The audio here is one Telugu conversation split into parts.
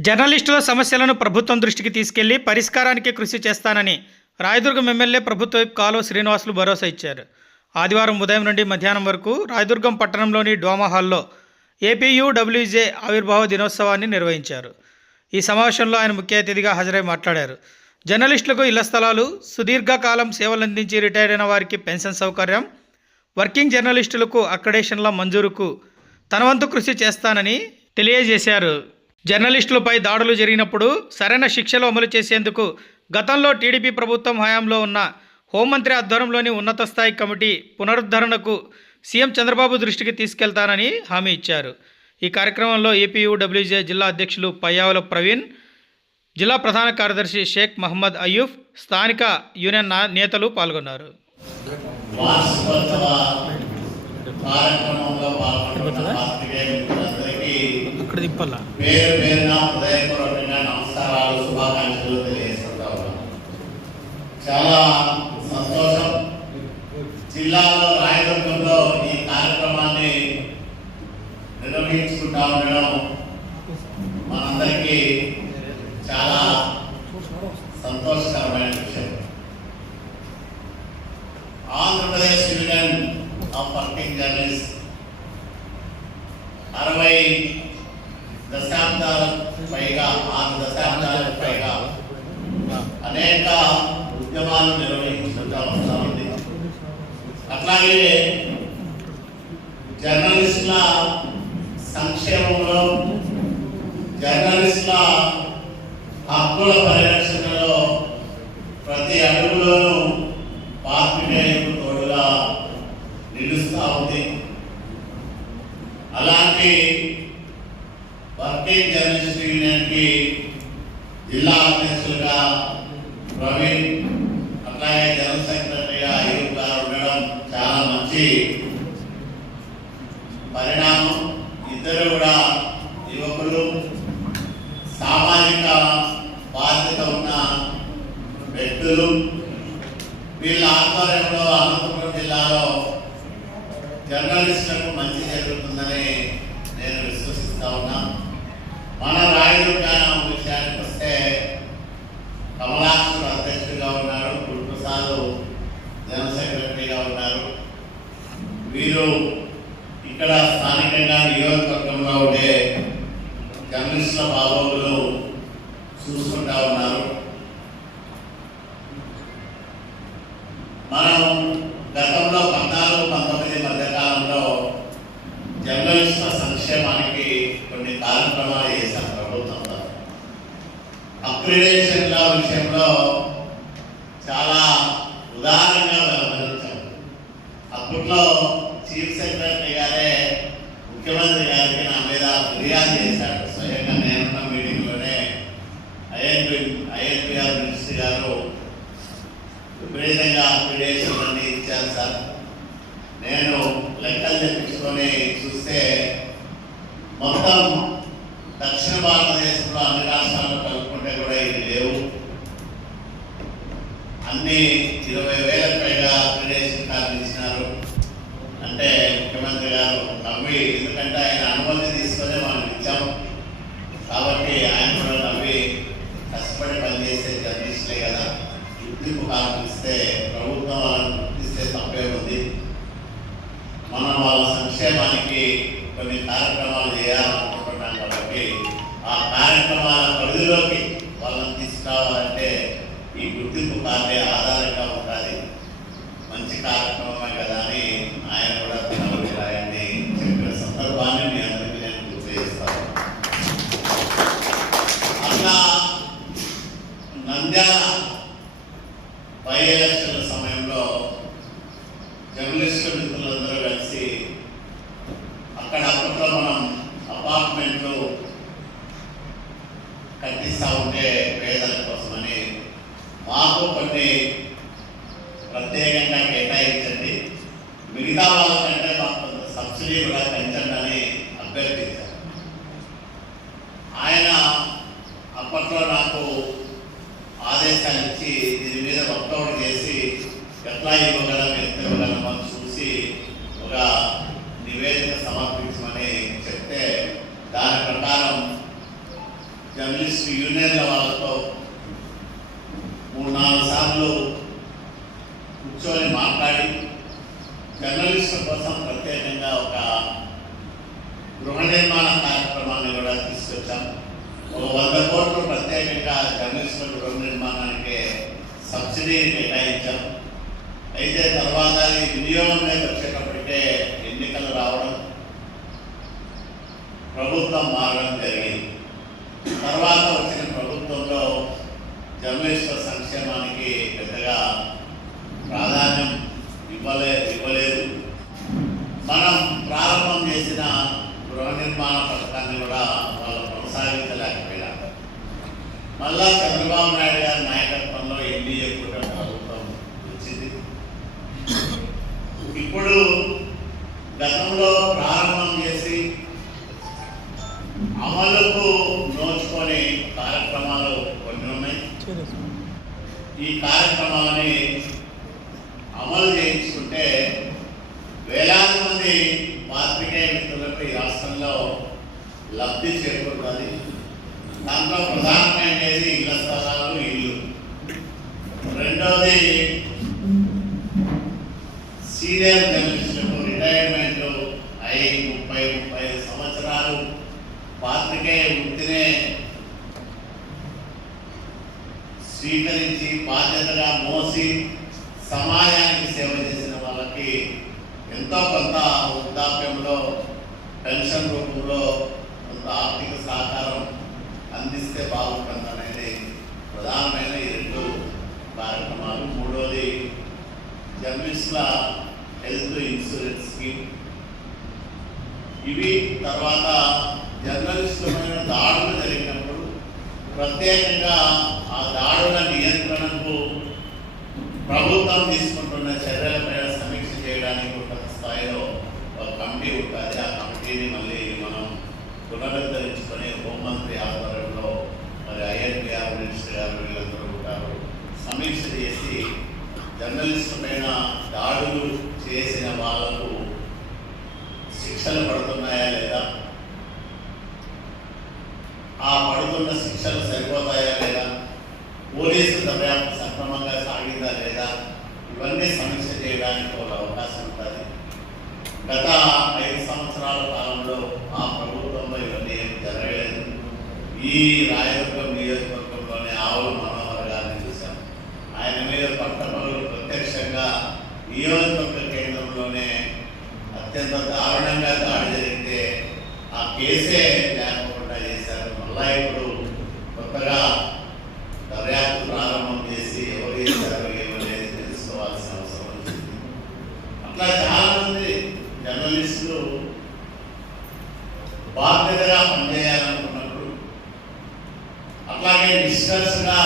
జర్నలిస్టుల సమస్యలను ప్రభుత్వం దృష్టికి తీసుకెళ్ళి పరిష్కారానికి కృషి చేస్తానని రాయదుర్గం ఎమ్మెల్యే ప్రభుత్వ విప్ కాలువ శ్రీనివాసులు భరోసా ఇచ్చారు. ఆదివారం ఉదయం నుండి మధ్యాహ్నం వరకు రాయదుర్గం పట్టణంలోని డోమా హాల్లో ఏపీయూడబ్ల్యూజే ఆవిర్భావ దినోత్సవాన్ని నిర్వహించారు. ఈ సమావేశంలో ఆయన ముఖ్య అతిథిగా హాజరై మాట్లాడారు. జర్నలిస్టులకు ఇళ్ళ స్థలాలు సుదీర్ఘకాలం సేవలందించి రిటైర్ అయిన వారికి పెన్షన్ సౌకర్యం వర్కింగ్ జర్నలిస్టులకు అక్రెడేషన్ల మంజూరుకు తన వంతు కృషి చేస్తానని తెలియజేశారు. జర్నలిస్టులపై దాడులు జరిగినప్పుడు సరైన శిక్షలు అమలు చేసేందుకు గతంలో టీడీపీ ప్రభుత్వం హయాంలో ఉన్న హోంమంత్రి ఆధ్వర్యంలోని ఉన్నత స్థాయి కమిటీ పునరుద్ధరణకు సీఎం చంద్రబాబు దృష్టికి తీసుకెళ్తానని హామీ ఇచ్చారు. ఈ కార్యక్రమంలో ఏపీయూడబ్ల్యూజే జిల్లా అధ్యక్షులు పయ్యావుల ప్రవీణ్ జిల్లా ప్రధాన కార్యదర్శి షేక్ మహమ్మద్ అయ్యూఫ్ స్థానిక యూనియన్ నేతలు పాల్గొన్నారు. కార్యక్రమంలో పాల్గొన్న అక్కడ దింపల్లా పేరు హృదయపూర్వకంగా నమస్కారాలు శుభాకాంక్షలు తెలియజేస్తుంటా చాలా సంతోషం. జిల్లాలో రాయదుర్గంలో ఈ కార్యక్రమాన్ని నిర్వహించుకుంటా ఉండడం మనందరికీ చాలా సంతోషకరమైన విషయం. Andhra Pradesh Union of Working Journalist అరవై దశాబ్దాల పైగా ఆరు దశాబ్దాలకు పైగా అనేక ఉద్యమాలు నిర్వహించుకుంటా వస్తూ ఉంది అట్లాగే జర్నలిస్టుల సంక్షేమంలో జర్నలిస్టుల హక్కుల పరిరక్షణలో ప్రతి అడుగులోనూ పాత్రికేయులకు తోడుగా నిలుస్తూ ఉంది అలాంటి వర్కింగ్ జర్నలిస్ట్ యూనియన్కి జిల్లా అధ్యక్షులుగా ప్రవీణ్ అట్లాగే జనరల్ సెక్రటరీగా అయ్యూబ్ గారు ఉండడం చాలా మంచి పరిణామం ఇద్దరు కూడా యువకులు సామాజిక బాధ్యత ఉన్న వ్యక్తులు వీళ్ళ ఆధ్వర్యంలో అనంతపురం జిల్లాలో జర్నలిస్టులకు మంచి జరుగుతుందని నేను విశ్వసిస్తా ఉన్నా మన రాయదుర్గానం విషయానికి వస్తే కమలాక్షుడు అధ్యక్షుడిగా ఉన్నారు గురుప్రసాద్ జనరల్ సెక్రటరీగా ఉన్నారు. వీరు ఇక్కడ స్థానికంగా నియోజకవర్గంలో ఉండే జర్నలిస్టుల బాబోగులు చూసుకుంటా ఉన్నారు. మనం గతంలో పద్నాలుగు పంతొమ్మిది మధ్య కాలంలో జర్నలిస్టుల సంక్షేమానికి కొన్ని కార్యక్రమాలు అక్రిడేషన్ల విషయంలో చాలా ఉదారంగా వ్యవహరించాం అప్పట్లో చీఫ్ సెక్రటరీ గారే ముఖ్యమంత్రి గారికి నా మీద ఫిర్యాదు చేశాడు స్వయంగా నేనున్న మీటింగ్లోనే ఐఎన్పి ఐఎన్పిఆర్ మినిస్టర్ గారు విపరీతంగా అప్గ్రేడేషన్ అన్ని సార్. నేను లెక్కలు తెప్పించుకొని చూస్తే మొత్తం దక్షిణ భారతదేశంలో అన్ని రాష్ట్రాలు కలుపుకుంటే కూడా ఇవి లేవు. అన్ని ఇరవై వేలకు పైగా అప్లికేషన్ కార్డులు ఇచ్చినారు. అంటే ముఖ్యమంత్రి గారు నవ్వి ఎందుకంటే ఆయన అనుమతి తీసుకొని మనం ఇచ్చాం. కాబట్టి ఆయన కూడా నవ్వి కష్టపడి పనిచేసే జర్నలిస్టులే కదా. గుర్తింపు కార్డు ఇస్తే ప్రభుత్వం వాళ్ళని గుర్తిస్తే తప్పే ఉంది. మనం వాళ్ళ సంక్షేమానికి కొన్ని కార్యక్రమాలు చేయాలనుకుంటున్నాం. ఆ కార్యక్రమాల పరిధిలోకి వాళ్ళని తీసుకురావాలంటే ఈ గుర్తింపు కార్డే ఆధారంగా ఉండాలి మంచి కార్యక్రమమే కదా అని ఆయన కూడా తన అభిప్రాయాన్ని చెప్పిన సందర్భాన్ని మీ అందరికీ నేను గుర్తు చేస్తాను అట్లా నంద్యాల బై ఎలక్షన్ల సమయంలో జర్నలిస్టు మిత్రులందరూ కలిసి అక్కడ అప్పట్లో మనం అపార్ట్మెంట్లు కట్టిస్తా ఉంటే పేదల కోసమని మాకు కొన్ని ప్రత్యేకంగా కేటాయించండి. మిగతా వాళ్ళకంటే మాకు కొంత సబ్సిడీ కూడా పెంచండి అని అభ్యర్థించారు. ఆయన అప్పట్లో నాకు ఆదేశాలు ఇచ్చి దీని మీద వర్కౌట్ చేసి ఎట్లా ఇవ్వగలం ఎంత ఇవ్వగలం అని చూసి ఒక కమ్యూనిస్ట్ యూనియన్ల వాళ్ళతో మూడు నాలుగు సార్లు కూర్చొని మాట్లాడి జర్నలిస్టుల కోసం ప్రత్యేకంగా ఒక గృహ నిర్మాణ కార్యక్రమాన్ని కూడా తీసుకొచ్చాం. ఒక వంద కోట్లు ప్రత్యేకంగా జర్నలిస్టుల గృహ నిర్మాణానికి సబ్సిడీ కేటాయించాం. అయితే తర్వాత అది వినియోగం మీద వచ్చేటప్పటికే ఎన్నికలు రావడం ప్రభుత్వం మారడం జరిగింది. తర్వాత వచ్చిన ప్రభుత్వంలో జర్నలిస్టుల సంక్షేమానికి పెద్దగా ప్రాధాన్యం ఇవ్వలే ఇవ్వలేదు. మనం ప్రారంభం చేసిన గృహ నిర్మాణ పథకాన్ని కూడా వాళ్ళు కొనసాగించలేకపోయినారు. మళ్ళా చంద్రబాబు నాయుడు గారి నాయకత్వంలో ఎన్డీఏ కూడా ప్రభుత్వం వచ్చింది. ఇప్పుడు గతంలో ప్రారంభం చేసి అమలుకు కార్యక్రమాలు కొన్ని ఉన్నాయి. ఈ కార్యక్రమాన్ని అమలు చేయించుకుంటే వేలాది మంది పాత్రికేయ మిత్రులకు ఈ రాష్ట్రంలో లబ్ధి చేకూరుతుంది. దాంట్లో ప్రధానమైనది ఇళ్ళ స్థలాలు ఇల్లు రెండోది సీనియర్ జర్నలిస్టులకు రిటైర్మెంట్ అయి ముప్పై ముప్పై ఐదు సంవత్సరాలు పాత్రికేయ వృత్తినే స్వీకరించి బాధ్యతగా మోసి సమాజానికి సేవ చేసిన వాళ్ళకి ఎంతో కొంత వృద్ధాప్యంలో పెన్షన్ రూపంలో కొంత ఆర్థిక సహకారం అందిస్తే బాగుంటుంది అనేది ప్రధానమైన ఈ రెండు కార్యక్రమాలు. మూడోది జర్నలిస్టుల హెల్త్ ఇన్సూరెన్స్ స్కీమ్. ఇవి తర్వాత జర్నలిస్టులమైన దాడులు జరిగినప్పుడు ప్రత్యేకంగా ఆ దాడుల నియంత్రణకు ప్రభుత్వం తీసుకుంటున్న చర్యలపై సమీక్ష చేయడానికి ఒక స్థాయిలో ఒక కమిటీ ఉంటుంది ఆ కమిటీని మళ్ళీ మనం పునరుద్ధరించుకొని హోంమంత్రి ఆధ్వర్యంలో మరి ఐఎన్పిఆర్ మినిస్టర్ గారు వీళ్ళందరూ ఉంటారు. సమీక్ష చేసి జర్నలిస్టు పైన దాడులు చేసిన వాళ్ళకు శిక్షలు పడుతున్నాయా లేదా? ఆ పడుతున్న శిక్షలు సరిపోతాయా లేదా? పోలీసు దర్యాప్తు సక్రమంగా సాగిందా లేదా? ఇవన్నీ సమీక్ష చేయడానికి ఒక అవకాశం ఉంటుంది. గత ఐదు సంవత్సరాల కాలంలో ఆ ప్రభుత్వంలో ఇవన్నీ ఏమి జరగలేదు. ఈ రాయదుర్గం నియోజకవర్గంలోనే ఆవుల మనోహర్ గారిని చూశాం. ఆయన మీద పట్టపనులు ప్రత్యక్షంగా నియోజకవర్గ కేంద్రంలోనే అత్యంత దారుణంగా దాడి జరిగితే ఆ కేసే లేకుండా చేశారు. మళ్ళా ఇప్పుడు కొత్తగా దర్యాప్తు ప్రారంభం చేసి ఎవరు చేశారు ఏమనేది తెలుసుకోవాల్సిన అవసరం వచ్చింది అట్లా చాలా మంది జర్నలిస్టులు బాధ్యతగా పనిచేయాలనుకున్నప్పుడు అట్లాగే నిష్కర్షగా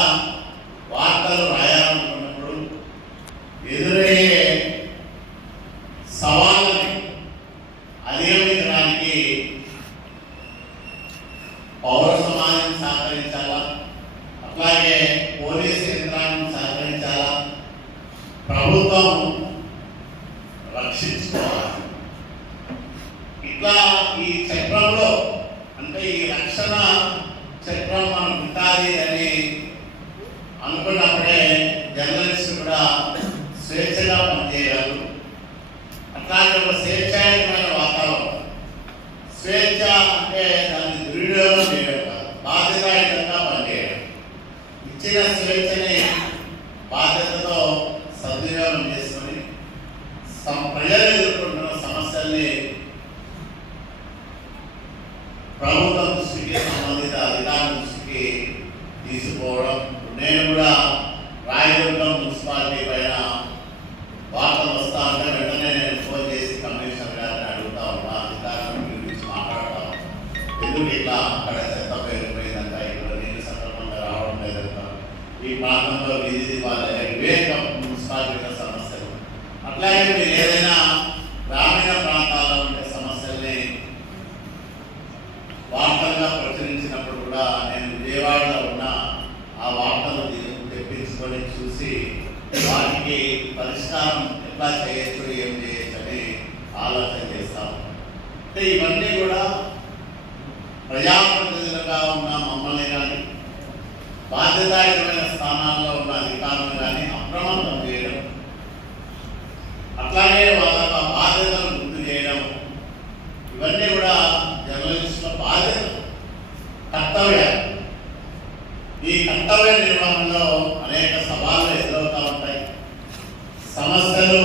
ప్రభుత్వం రక్షించుకోవాలి ఇట్లా ఈ చక్రంలో అంటే ఈ రక్షణ చక్రం మనం ఉంటాలి అని అనుకున్నప్పుడే జర్నలిస్ట్ కూడా స్వేచ్ఛగా పనిచేయగలరు అట్లాంటి ఒక స్వేచ్ఛాయుతమైన వాతావరణం స్వేచ్ఛ అంటే దాన్ని దుర్వినియోగం చేయడం కాదు బాధ్యతాయుతంగా పనిచేయడం ఇచ్చిన స్వేచ్ఛని బాధ్యతతో సద్వినియోగం చేసుకొని సం- అట్లాగే మీరు ఏదైనా గ్రామీణ ప్రాంతాల్లో ఉండే సమస్యల్ని వార్తలుగా ప్రచురించినప్పుడు కూడా నేను విజయవాడలో ఉన్న ఆ వార్తలు తెప్పించుకొని చూసి వాటికి పరిష్కారం ఎట్లా చేయొచ్చు ఏం చేయొచ్చు అని ఆలోచన చేస్తాం అంటే ఇవన్నీ కూడా ప్రజాప్రతినిధులుగా ఉన్న మమ్మల్ని కానీ బాధ్యతాయుతమైన స్థానాల్లో ఉన్న అధికారులు కానీ అప్రమత్తం చేయాలి అట్లాగే వాళ్ళ యొక్క బాధ్యతలను గుర్తు చేయడం ఇవన్నీ కూడా జర్నలిస్టుల బాధ్యత కర్తవ్యాలు ఈ కర్తవ్య నిర్వహణలో అనేక సవాళ్ళు ఎదురవుతూ ఉంటాయి సమస్యలు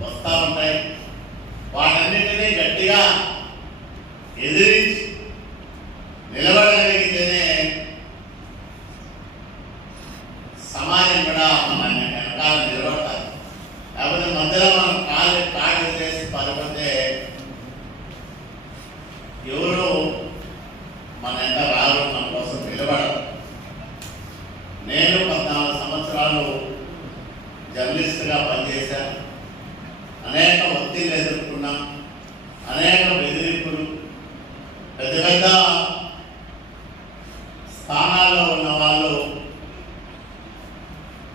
వస్తూ ఉంటాయి వాటన్నిటినీ గట్టిగా ఎదిరించి నిలబడగలిగితేనే సమాజం కూడా మన వెనకాల నిలబడతారు లేకపోతే మధ్యలో మనం కాలు కాళ్ళు చేసి పడిపోతే ఎవరు మన ఎంత రారు మన కోసం నిలబడరు నేను పద్నాలుగు సంవత్సరాలు జర్నలిస్ట్గా పనిచేశాను అనేక ఒత్తిళ్ళు ఎదుర్కొన్నాం అనేక బెదిరింపులు పెద్ద పెద్ద స్థానాల్లో ఉన్న వాళ్ళు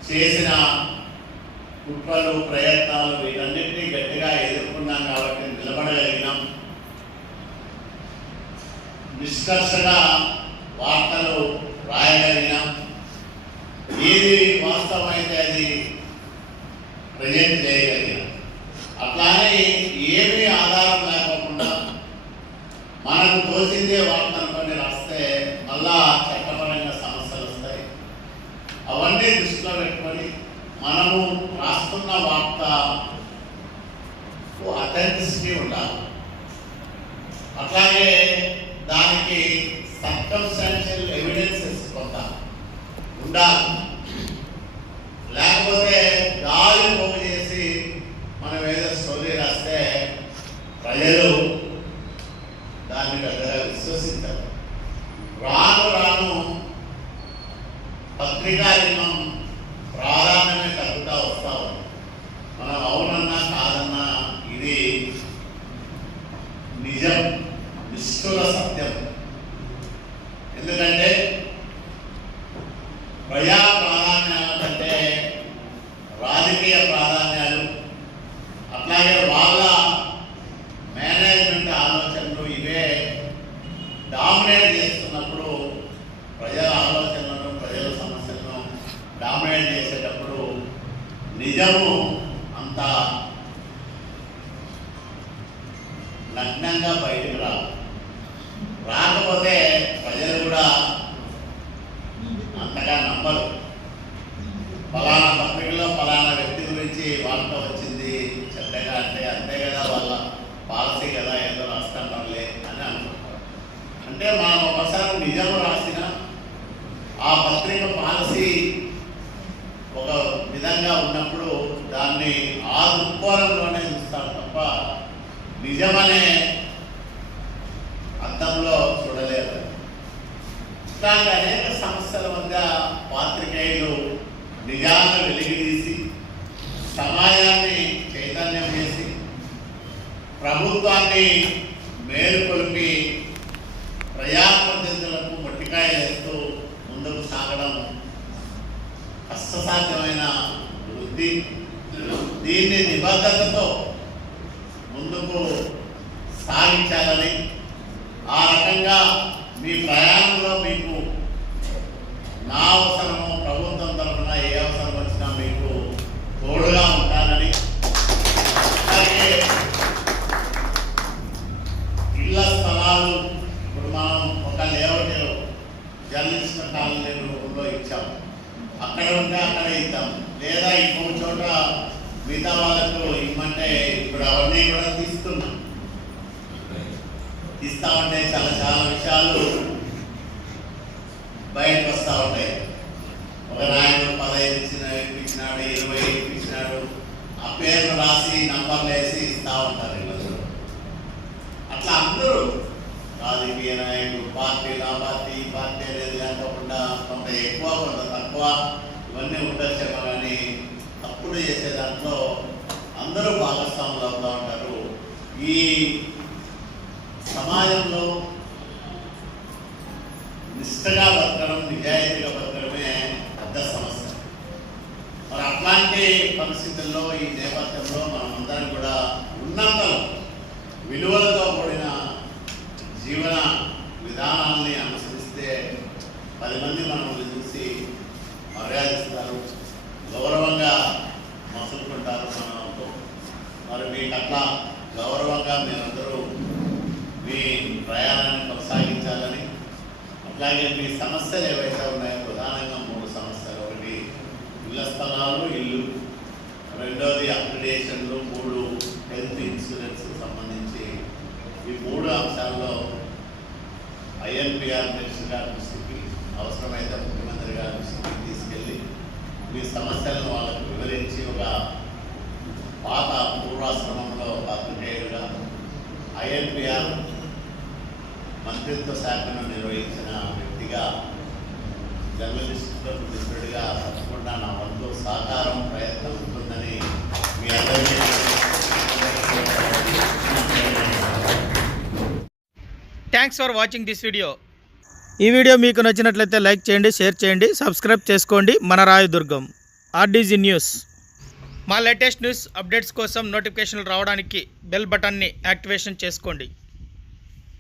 చేసిన కుట్రలు ప్రయత్నాలు వీటన్నిటినీ గట్టిగా ఎదుర్కొన్నాం కాబట్టి నిలబడగలిగినాం నిష్కర్షణ వార్తలు రాయగలిగినాం. ఏది వాస్తవమైతే అది ప్రజెంట్ చేయగలిగినాం. అట్లానే ఏమీ ఆధారం లేకుండా మనకు తోచిందే వార్త అనుకోండి రాస్తే మళ్ళా చట్టపరంగా సమస్యలు వస్తాయి. అవన్నీ దృష్టిలో పెట్టుకొని మనము రాస్తున్న వార్త అథెంటిసిటీ ఉండాలి. అట్లాగే దానికి సర్కమ్స్టాన్షియల్ ఎవిడెన్సెస్ కొంత ఉండాలి లేకపోతే గాలి పోగు చేసి మనం ఏదో స్టోరీ రాస్తే ప్రజలు దాన్ని పెద్దగా విశ్వసించారు రాను రాను పత్రికా రంగం ప్రాధాన్యమే తగ్గుతా వస్తా ఉంది మనం అవునన్నా కాదన్నా ఇది నిజం నిష్ఠుల సత్యం ఎందుకంటే ప్రజా ప్రాధాన్యాల కంటే రాజకీయ ప్రాధాన్యాలు అట్లాగే వాళ్ళ మేనేజ్మెంట్ ఆలోచనలు ఇవే డామినేట్ చేస్తున్నప్పుడు ప్రజల ఆలోచనలను ప్రజల సమస్యలను డామినేట్ చేసేటప్పుడు నిజము అంత నగ్నంగా బయటకు రాదు. రాకపోతే ప్రజలు కూడా అంతగా నమ్మరు. ఫలానా పత్రికలో ఫలానా వ్యక్తి గురించి వార్త వచ్చింది చెడ్డగా అంటే అంతే కదా వాళ్ళ పాలసీ కదా ఏదో రాస్తాంలే అని అనుకుంటారు. అంటే మనం ఒకసారి నిజం రాసిన ఆ పత్రిక పాలసీ ఒక విధంగా ఉన్నప్పుడు దాన్ని ఆ దృక్కోణంలో నిజమనే అర్థంలో చూడలేరు ఇట్లాంటి అనేక సమస్యల మధ్య పాత్రికేయులు నిజాలను వెలిగితీసి సమాజాన్ని చైతన్యం చేసి ప్రభుత్వాన్ని మేలుకొలిపి ప్రజాప్రతినిధులకు మొట్టికాయలు వేస్తూ ముందుకు సాగడం కష్టసాధ్యమైన వృద్ధి దీన్ని నిబద్ధతతో సాగించాలని ఆ రకంగా మీ ప్రయాణంలో మీకు నా అవసరము ప్రభుత్వం తరఫున ఏ అవసరం వచ్చినా మీకు తోడుగా ఉంటానని. అలాగే ఇళ్ళ స్థలాలు ఇప్పుడు మనం ఒక లేఅవుట్ జర్నలిస్ట్ కాలనీ రూపంలో ఇచ్చాం. అక్కడ ఉంటే అక్కడ ఇద్దాం. లేదా ఇంకో చోట మిగతా వాళ్ళకు ఇమ్మంటే ఇప్పుడు అవన్నీ కూడా ఇస్తామంటే చాలా చాలా విషయాలు బయటకు వస్తూ ఉంటాయి ఒక నాయకుడు పదహైదు ఇచ్చిన ఇప్పించినాడు ఇరవై ఇప్పించినాడు. ఆ పేర్లు రాసి నంబర్లు వేసి ఇస్తా ఉంటారు ఈరోజు అట్లా అందరూ రాజకీయ నాయకులు పార్టీ ఆ పార్టీ ఈ పార్టీ అనేది లేకోకుండా కొంత ఎక్కువ కొంత తక్కువ ఇవన్నీ ఉండొచ్చేమో కానీ తప్పుడు చేసే దాంట్లో అందరూ భాగస్వాములు అవుతూ ఉంటారు. ఈ సమాజంలో నిష్టగా బతకడం నిజాయితీగా బతకడమే పెద్ద సమస్య. మరి అట్లాంటి పరిస్థితుల్లో ఈ నేపథ్యంలో మనమందరం కూడా ఉన్నంతలో విలువలతో కూడిన జీవన విధానాల్ని అనుసరిస్తే పది మంది మనల్ని చూసి మర్యాదిస్తారు గౌరవంగా మసులుకుంటారు మనతో మరి మీకు అట్లా గౌరవంగా మీరందరూ అలాగే మీ సమస్యలు ఏవైతే ఉన్నాయో ప్రధానంగా మూడు సమస్యలు. ఒకటి ఇళ్ళ స్థలాలు ఇల్లు. రెండోది అప్లికేషన్లు. మూడు హెల్త్ ఇన్సూరెన్స్ సంబంధించి ఈ మూడు అంశాల్లో ఐఎన్పిఆర్ మినిస్టర్ గారి దృష్టికి అవసరమైతే ముఖ్యమంత్రి గారి దృష్టికి తీసుకెళ్ళి మీ సమస్యలను వాళ్ళకు వివరించి ఒక పాత పూర్వాశ్రమంలో ఒక ఐఎన్పిఆర్ మంత్రిత్వ శాఖను నిర్వహించిన వ్యక్తిగా జర్నలిస్టులకు మిత్రుడిగా తప్పకుండా నా వంతు సహకారం ప్రయత్నం ఉంటుందని మీ అందరికీ thanks for watching this video ఈ వీడియో మీకు నచ్చినట్లయితే లైక్ చేయండి షేర్ చేయండి సబ్స్క్రైబ్ చేసుకోండి. మన Rayadurgam R D G news మా లేటెస్ట్ న్యూస్ అప్డేట్స్ కోసం నోటిఫికేషన్లు రావడానికి బెల్ బటన్ని యాక్టివేషన్ చేసుకోండి.